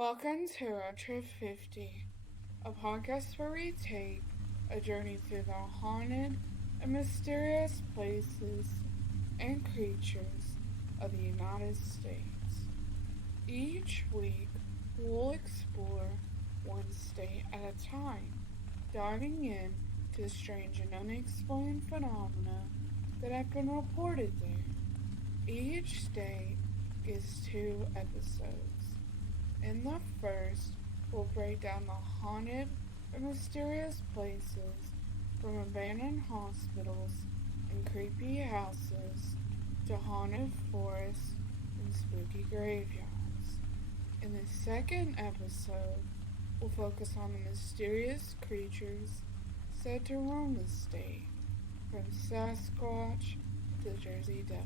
Welcome to Road Trip 50, a podcast where we take a journey through the haunted and mysterious places and creatures of the United States. Each week, we'll explore one state at a time, diving in to the strange and unexplained phenomena that have been reported there. Each state gets 2 episodes. In the first, we'll break down the haunted and mysterious places from abandoned hospitals and creepy houses to haunted forests and spooky graveyards. In the second episode, we'll focus on the mysterious creatures said to roam the state, from Sasquatch to the Jersey Devil.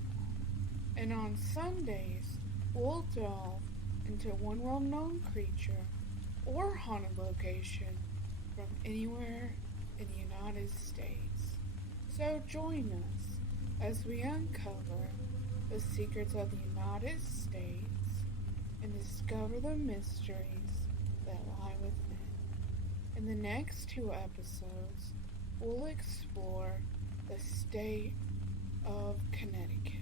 And on Sundays, we'll delve into one well-known creature or haunted location from anywhere in the United States. So join us as we uncover the secrets of the United States and discover the mysteries that lie within. In the next 2 episodes, we'll explore the state of Connecticut.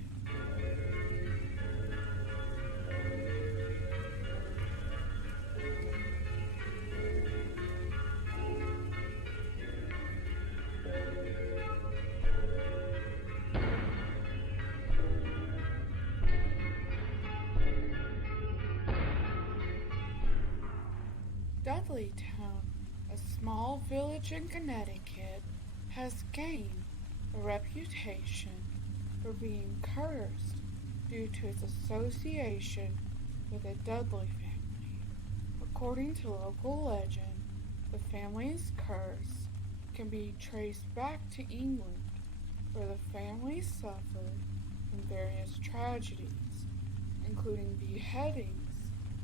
Dudleytown, a small village in Connecticut, has gained a reputation for being cursed due to its association with the Dudley family. According to local legend, the family's curse can be traced back to England, where the family suffered from various tragedies, including beheadings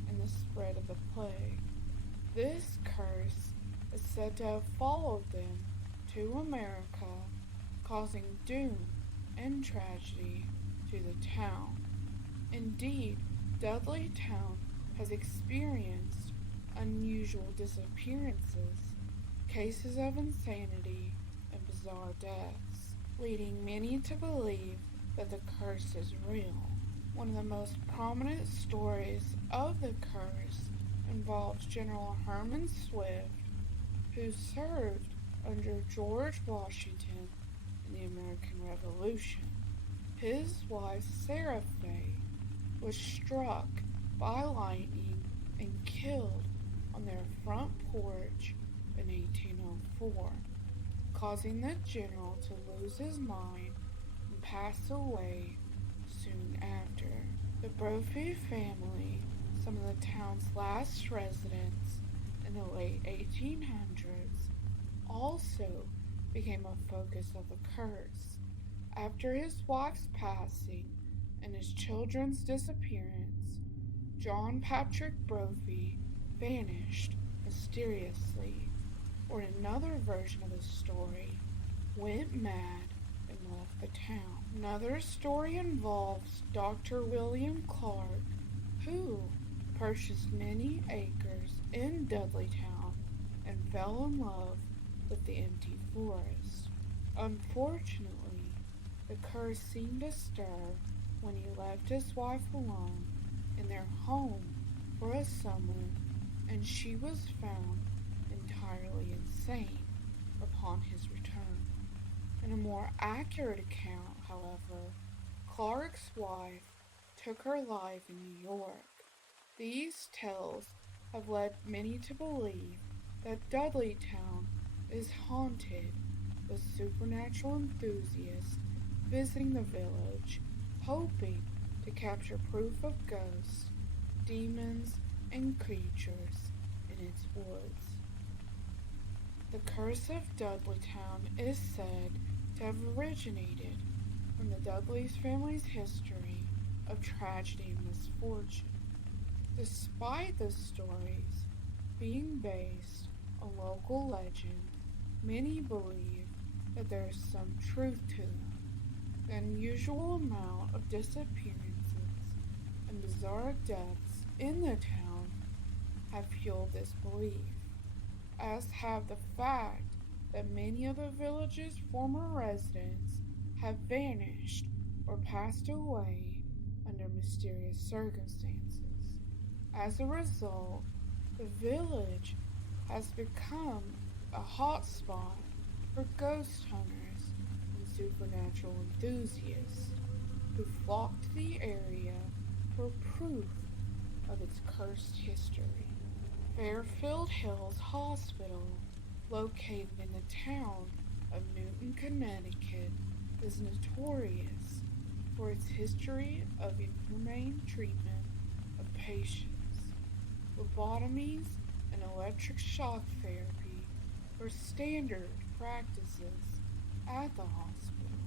and the spread of the plague. This curse is said to have followed them to America, causing doom and tragedy to the town. Indeed, Dudleytown has experienced unusual disappearances, cases of insanity, and bizarre deaths, leading many to believe that the curse is real. One of the most prominent stories of the curse involves General Herman Swift, who served under George Washington in the American Revolution. His wife, Sarah Faye, was struck by lightning and killed on their front porch in 1804, causing the general to lose his mind and pass away soon after. The Brophy family, some of the town's last residents in the late 1800s, also became a focus of the curse. After his wife's passing and his children's disappearance, John Patrick Brophy vanished mysteriously, or in another version of the story, went mad and left the town. Another story involves Dr. William Clark, who purchased many acres in Dudleytown and fell in love with the empty forest. Unfortunately, the curse seemed to stir when he left his wife alone in their home for a summer, and she was found entirely insane upon his return. In a more accurate account, however, Clark's wife took her life in New York. These tales have led many to believe that Dudleytown is haunted, with supernatural enthusiasts visiting the village, hoping to capture proof of ghosts, demons, and creatures in its woods. The curse of Dudleytown is said to have originated from the Dudley's family's history of tragedy and misfortune. Despite the stories being based on local legend, many believe that there is some truth to them. The unusual amount of disappearances and bizarre deaths in the town have fueled this belief, as have the fact that many of the village's former residents have vanished or passed away under mysterious circumstances. As a result, the village has become a hotspot for ghost hunters and supernatural enthusiasts who flock to the area for proof of its cursed history. Fairfield Hills Hospital, located in the town of Newton, Connecticut, is notorious for its history of inhumane treatment of patients. Lobotomies and electric shock therapy were standard practices at the hospital,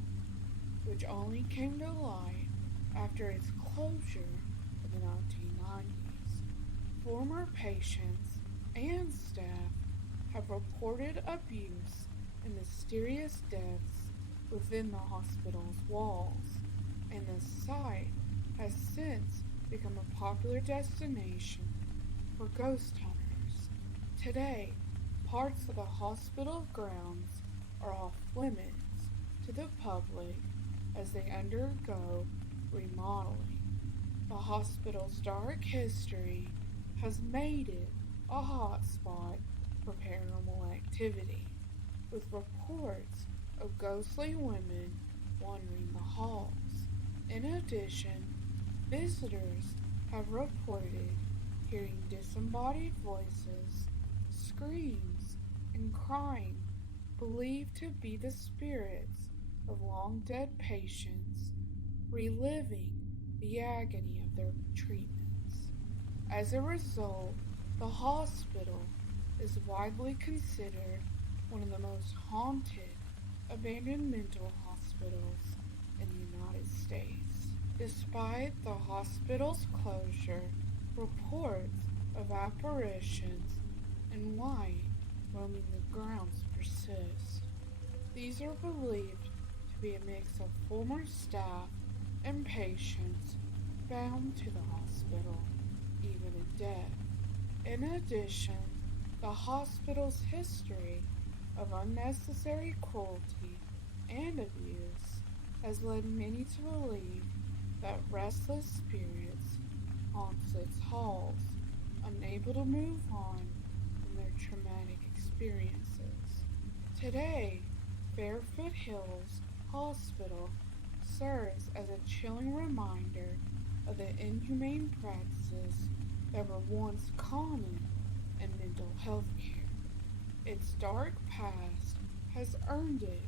which only came to light after its closure in the 1990s. Former patients and staff have reported abuse and mysterious deaths within the hospital's walls, and the site has since become a popular destination for ghost hunters. Today, parts of the hospital grounds are off limits to the public as they undergo remodeling. The hospital's dark history has made it a hotspot for paranormal activity, with reports of ghostly women wandering the halls. In addition, visitors have reported hearing disembodied voices, screams, and crying believed to be the spirits of long-dead patients reliving the agony of their treatments. As a result, the hospital is widely considered one of the most haunted abandoned mental hospitals in the United States. Despite the hospital's closure, reports of apparitions and light roaming the grounds persist. These are believed to be a mix of former staff and patients bound to the hospital, even in death. In addition, the hospital's history of unnecessary cruelty and abuse has led many to believe that restless spirits haunts its halls, unable to move on from their traumatic experiences. Today, Fairfield Hills Hospital serves as a chilling reminder of the inhumane practices that were once common in mental health care. Its dark past has earned it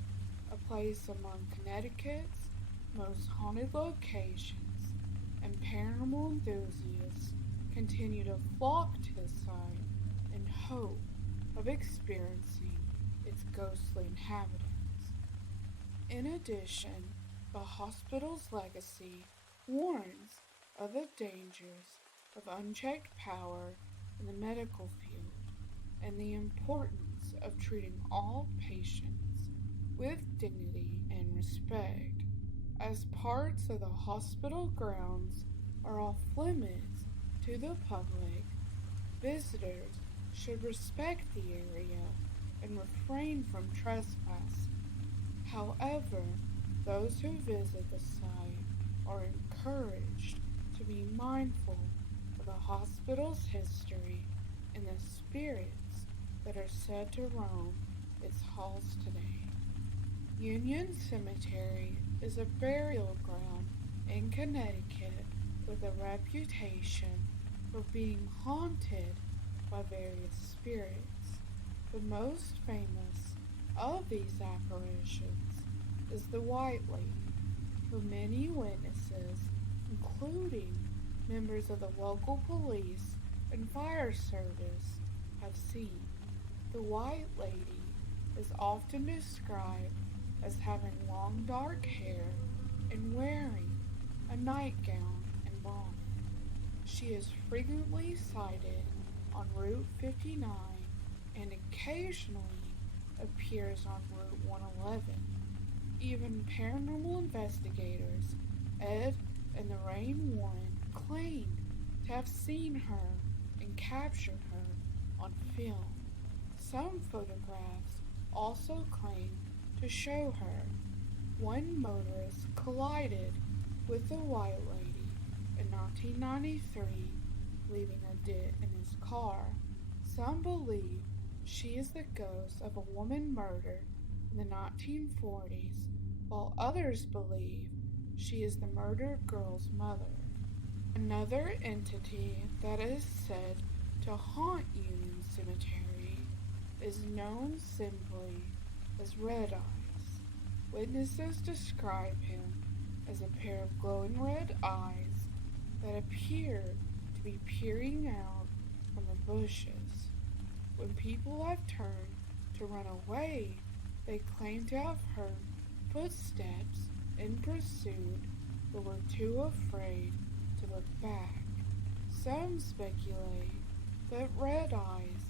a place among Connecticut's most haunted locations, and paranormal enthusiasts continue to flock to the site in hope of experiencing its ghostly inhabitants. In addition, the hospital's legacy warns of the dangers of unchecked power in the medical field and the importance of treating all patients with dignity and respect. As parts of the hospital grounds are off limits to the public, visitors should respect the area and refrain from trespassing. However, those who visit the site are encouraged to be mindful of the hospital's history and the spirits that are said to roam its halls today. Union Cemetery is a burial ground in Connecticut with a reputation for being haunted by various spirits. The most famous of these apparitions is the White Lady, who many witnesses, including members of the local police and fire service, have seen. The White Lady is often described as having long dark hair and wearing a nightgown and bonnet. She is frequently sighted on Route 59 and occasionally appears on Route 111. Even paranormal investigators Ed and Lorraine Warren claimed to have seen her in and captured her on film. Some photographs also claim to show her. One motorist collided with a white lady in 1993, leaving a dent in his car. Some believe she is the ghost of a woman murdered in the 1940s, while others believe she is the murdered girl's mother. Another entity that is said to haunt Union Cemetery is known simply as Red Eyes. Witnesses describe him as a pair of glowing red eyes that appear to be peering out from the bushes. When people have turned to run away, they claim to have heard footsteps in pursuit but were too afraid to look back. Some speculate that Red Eyes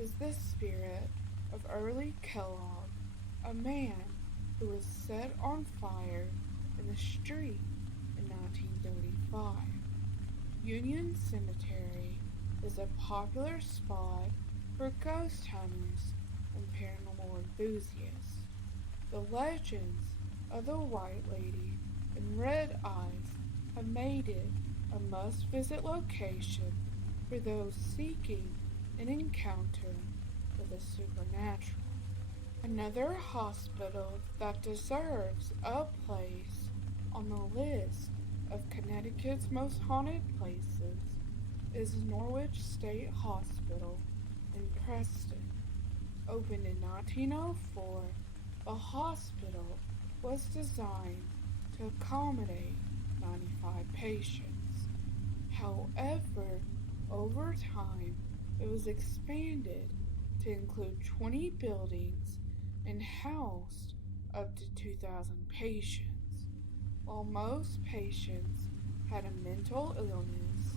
is the spirit of Early Kellogg, a man who was set on fire in the street in 1935. Union Cemetery is a popular spot for ghost hunters and paranormal enthusiasts. The legends of the White Lady and Red Eyes have made it a must-visit location for those seeking an encounter with the supernatural. Another hospital that deserves a place on the list of Connecticut's most haunted places is Norwich State Hospital in Preston. Opened in 1904, the hospital was designed to accommodate 95 patients. However, over time, it was expanded to include 20 buildings and housed up to 2,000 patients. While most patients had a mental illness,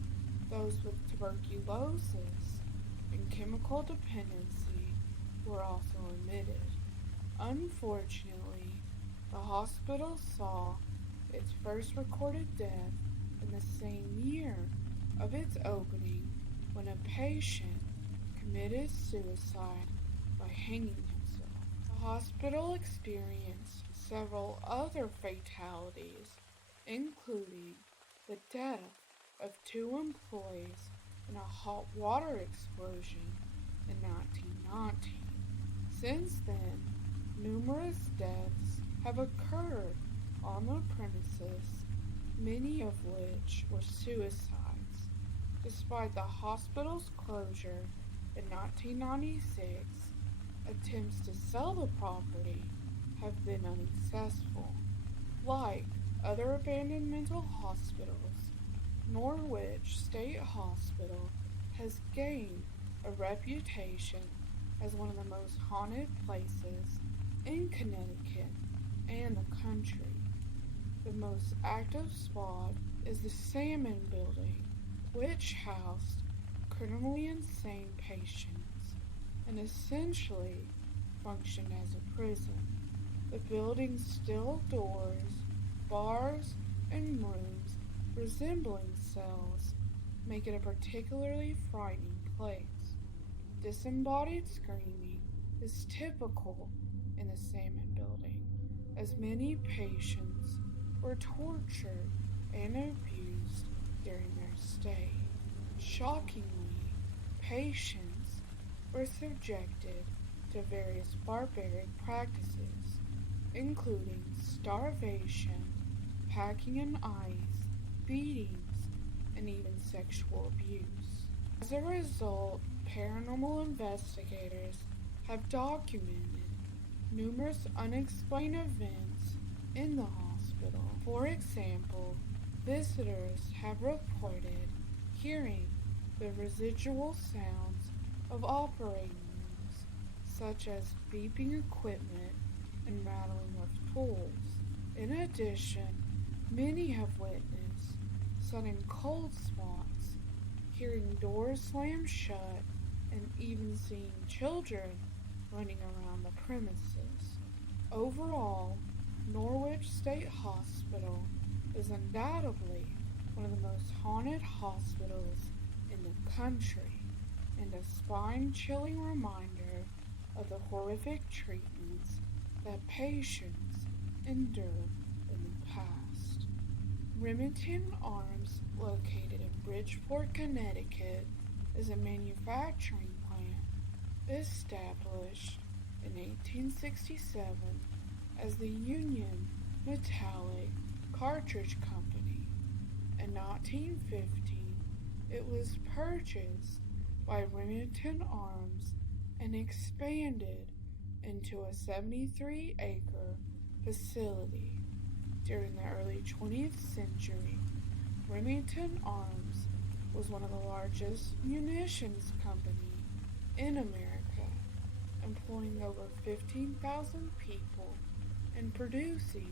those with tuberculosis and chemical dependency were also admitted. Unfortunately, the hospital saw its first recorded death in the same year of its opening when a patient committed suicide by hanging himself. The hospital experienced several other fatalities, including the death of 2 employees in a hot water explosion in 1919. Since then, numerous deaths have occurred on the premises, many of which were suicides. Despite the hospital's closure in 1996, attempts to sell the property have been unsuccessful. Like other abandoned mental hospitals, Norwich State Hospital has gained a reputation as one of the most haunted places in Connecticut and the country. The most active spot is the Salmon Building, which housed criminally insane patients and essentially functioned as a prison. The building's steel doors, bars, and rooms resembling cells make it a particularly frightening place. Disembodied screaming is typical in the Salmon Building, as many patients were tortured and abused during their stay. Shockingly, patients were subjected to various barbaric practices, including starvation, packing in ice, beatings, and even sexual abuse. As a result, paranormal investigators have documented numerous unexplained events in the hospital. For example, visitors have reported hearing the residual sounds of operating rooms, such as beeping equipment and rattling of tools. In addition, many have witnessed sudden cold spots, hearing doors slam shut, and even seeing children running around the premises. Overall, Norwich State Hospital is undoubtedly one of the most haunted hospitals in the country. and a spine-chilling reminder of the horrific treatments that patients endured in the past. Remington Arms, located in Bridgeport, Connecticut, is a manufacturing plant established in 1867 as the Union Metallic Cartridge Company. In 1950, it was purchased by Remington Arms and expanded into a 73-acre facility. During the early 20th century, Remington Arms was one of the largest munitions companies in America, employing over 15,000 people and producing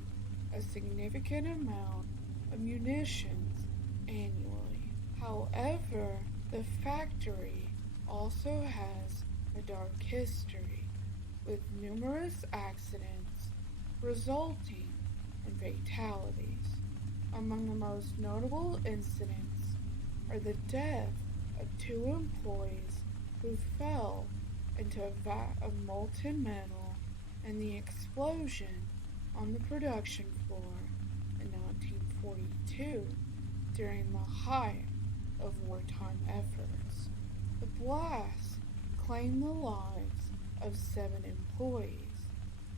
a significant amount of munitions annually. However, the factory also has a dark history, with numerous accidents resulting in fatalities. Among the most notable incidents are the death of 2 employees who fell into a vat of molten metal and the explosion on the production floor in 1942 during the height of wartime efforts. The blast claimed the lives of 7 employees,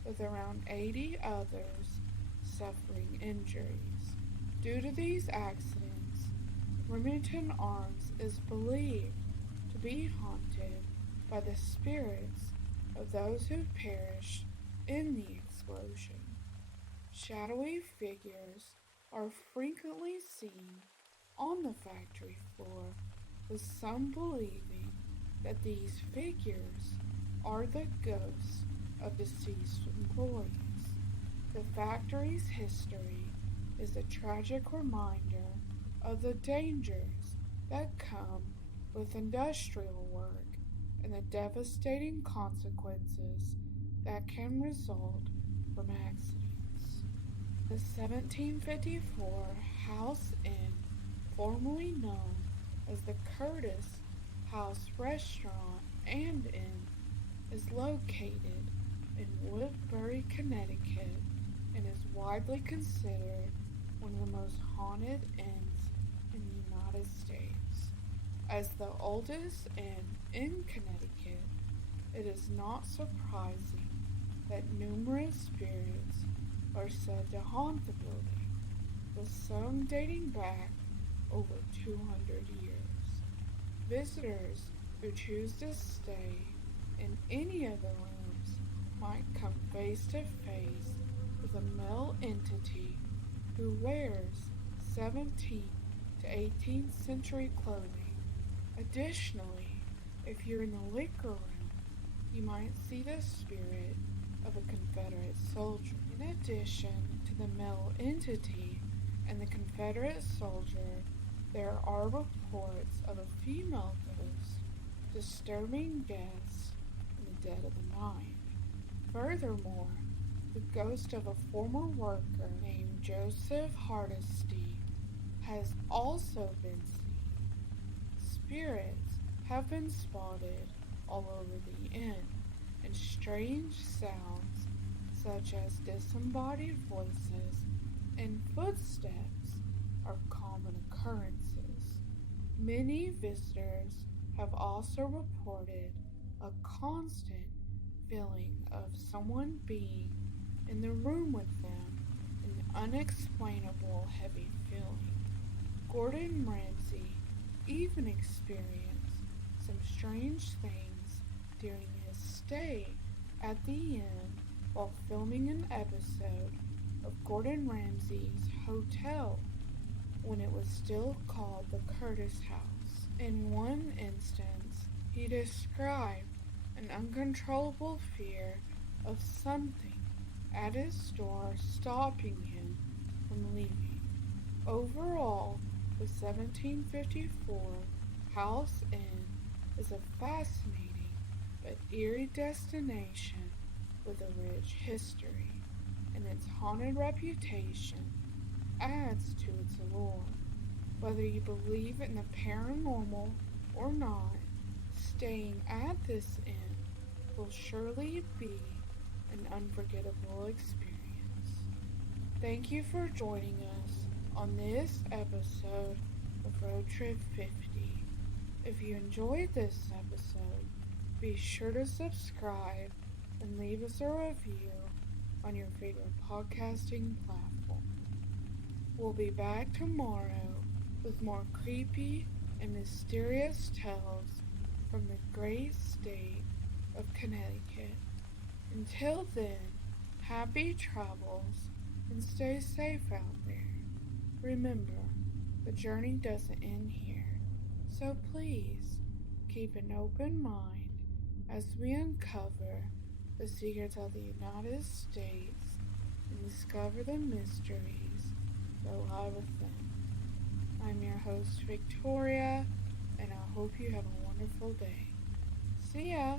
with around 80 others suffering injuries. Due to these accidents, Remington Arms is believed to be haunted by the spirits of those who perished in the explosion. Shadowy figures are frequently seen on the factory floor, with some believing that these figures are the ghosts of deceased employees. The factory's history is a tragic reminder of the dangers that come with industrial work and the devastating consequences that can result from accidents. The 1754 House Inn, formerly known as the Curtis House Restaurant and Inn, is located in Woodbury, Connecticut, and is widely considered one of the most haunted inns in the United States. As the oldest inn in Connecticut, it is not surprising that numerous spirits are said to haunt the building, with some dating back over 200 years. Visitors who choose to stay in any of the rooms might come face to face with a male entity who wears 17th to 18th century clothing. Additionally, if you're in the liquor room, you might see the spirit of a Confederate soldier. In addition to the male entity and the Confederate soldier, there are reports of a female ghost disturbing guests in the dead of the night. Furthermore, the ghost of a former worker named Joseph Hardesty has also been seen. Spirits have been spotted all over the inn, and strange sounds such as disembodied voices and footsteps are common occurrences. Many visitors have also reported a constant feeling of someone being in the room with them, an unexplainable heavy feeling. Gordon Ramsay even experienced some strange things during his stay at the inn while filming an episode of Gordon Ramsay's Hotel when it was still called the Curtis House. In one instance, he described an uncontrollable fear of something at his door stopping him from leaving. Overall, the 1754 House Inn is a fascinating but eerie destination with a rich history, and its haunted reputation adds to its allure. Whether you believe in the paranormal or not, stay staying at this inn will surely be an unforgettable experience. Thank you for joining us on this episode of Road Trip 50. If you enjoyed this episode, be sure to subscribe and leave us a review on your favorite podcasting platform. We'll be back tomorrow with more creepy and mysterious tales from the great state of Connecticut. Until then, happy travels and stay safe out there. Remember, the journey doesn't end here, so please keep an open mind as we uncover the secrets of the United States and discover the mysteries that lie within. I'm your host, Victoria, and I hope you have a wonderful day. See ya!